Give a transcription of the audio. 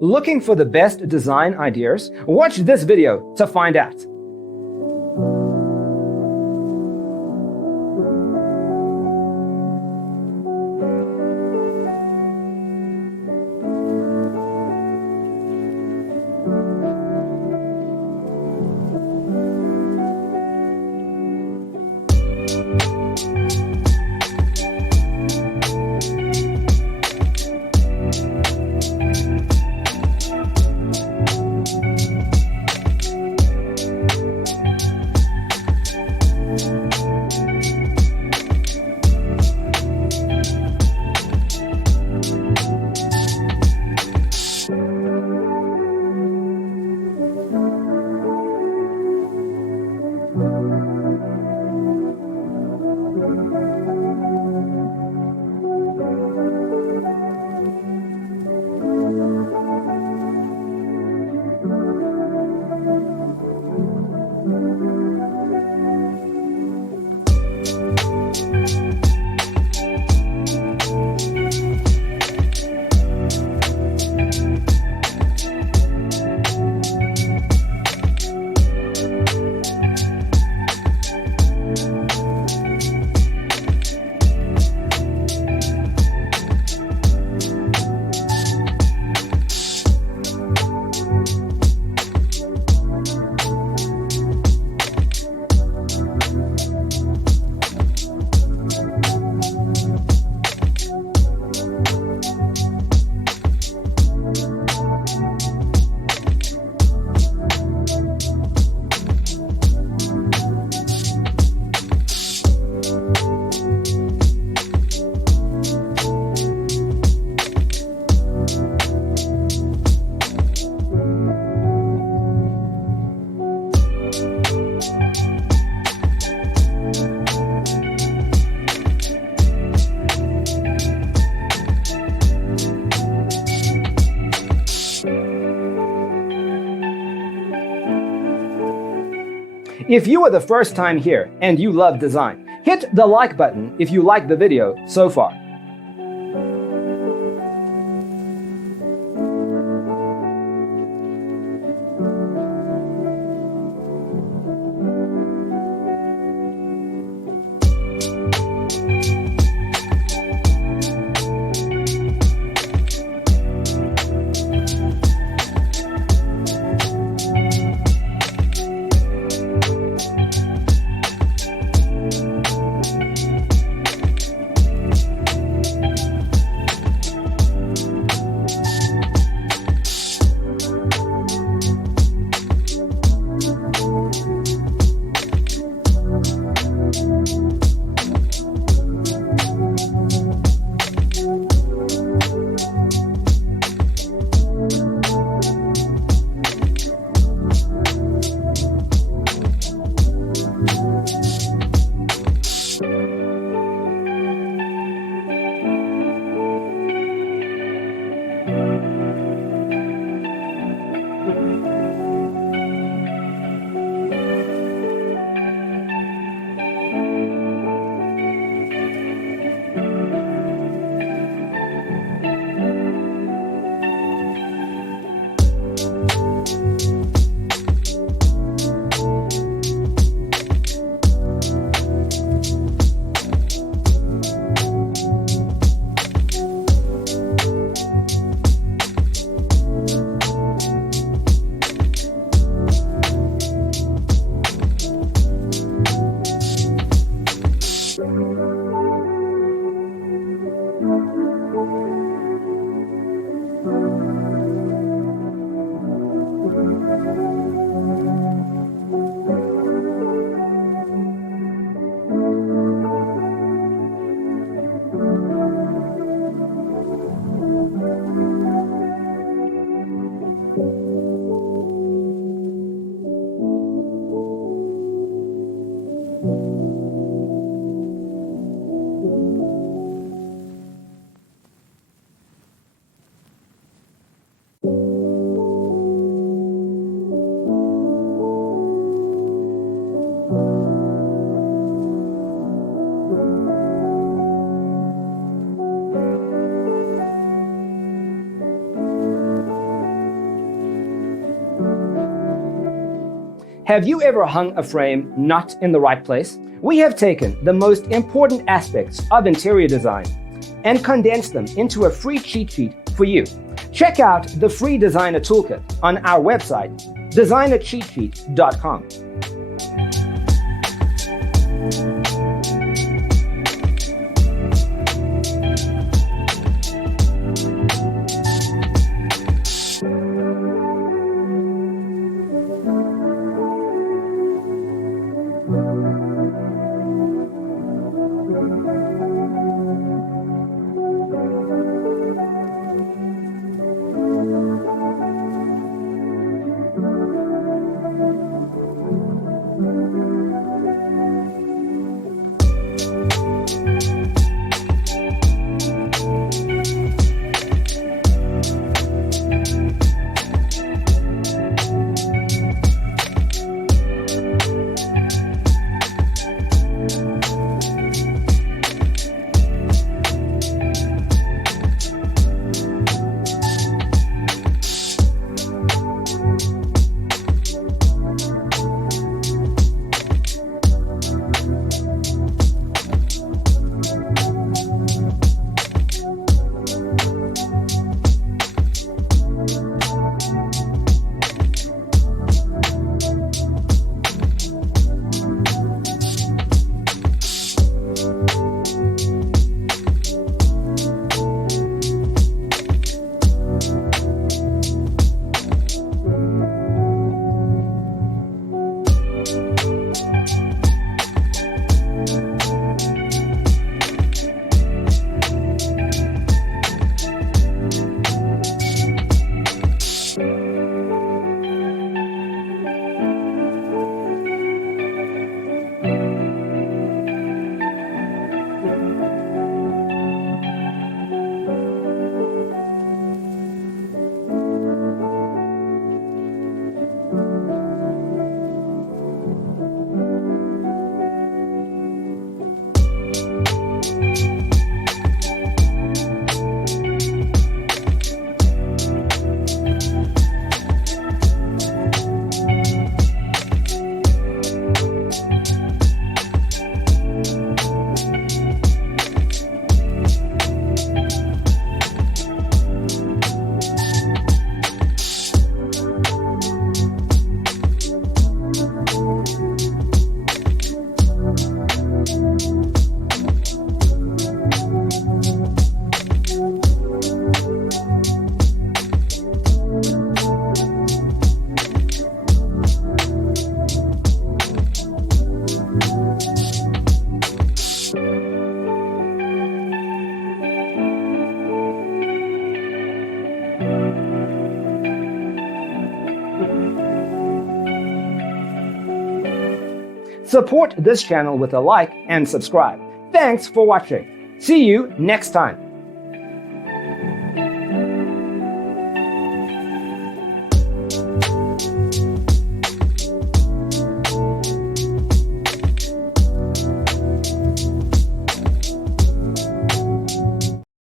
Looking for the best design ideas? Watch this video to find out. If you are the first time here and you love design, hit the like button if you like the video so far. Have you ever hung a frame not in the right place? We have taken the most important aspects of interior design and condensed them into a free cheat sheet for you. Check out the free designer toolkit on our website, designercheatsheet.com. Support this channel with a like and subscribe. Thanks for watching. See you next time.